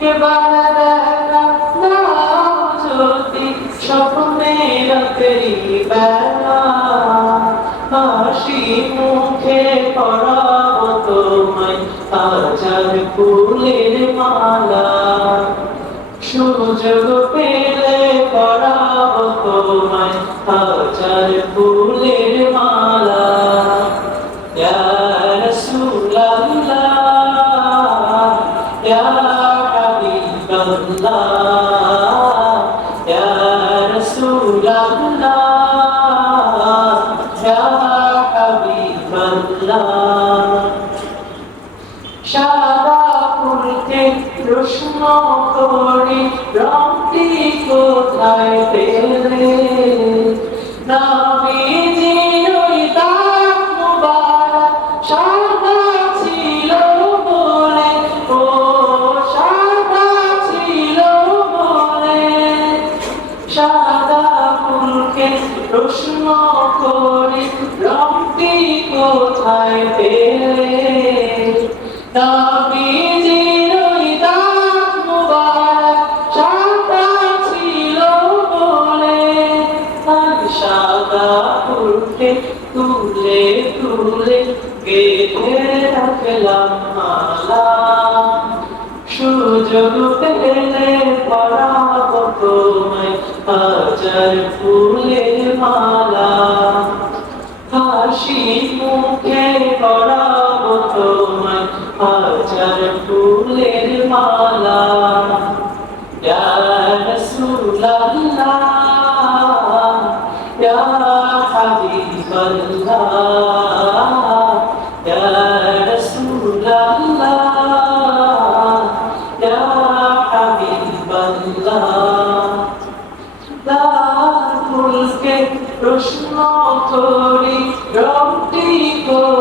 এবার দেখা যদি স্বপ্নের তেরি বেলা হাসি মুখে পড়াবো তোমায়, হাজার ফুলের মালা সুযোগ পেলে পড়াবো তোমায় হাজার ফুলের রাসূলাল্লাহ ইয়া হাবিবাল্লাহ সাদা ফুলকে প্রশ্ন করি রংটি কোথায় পেলে? ফুলকে তুলে তুলে গেঁথে রাখলাম মালা। সুযোগ পেলে পড়াবো তোমায় হাজার ফুলের মালা। হাসি মুখে পড়াবো তোমায় হাজার ফুলের মালা। ইয়া প্রশ্ন করি রংটি কোথায়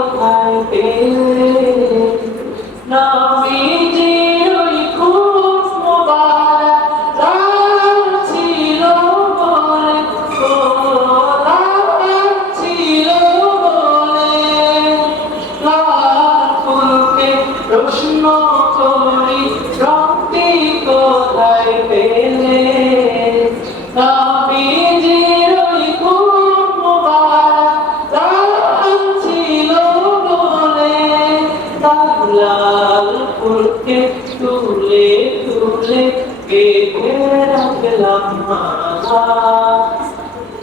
ফুলকে তুলে তুলে গেঁথে রাখলাম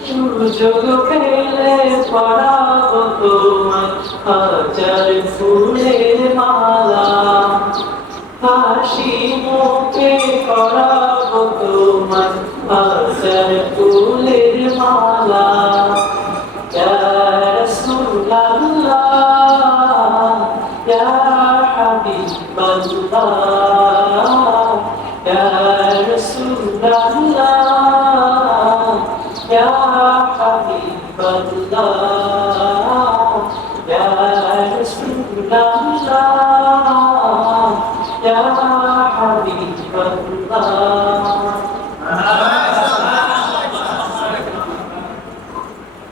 সুযোগ পেলে পড়াবো তোমায় হাজার ফুলের মালা। হাসি মুখে পড়াবো তোমায় হাজার ফুলের মালা। ইয়া রাসূলুল্লাহ ইয়া হাবিবাল্লাহ ইয়া রাসূলুল্লাহ ইয়া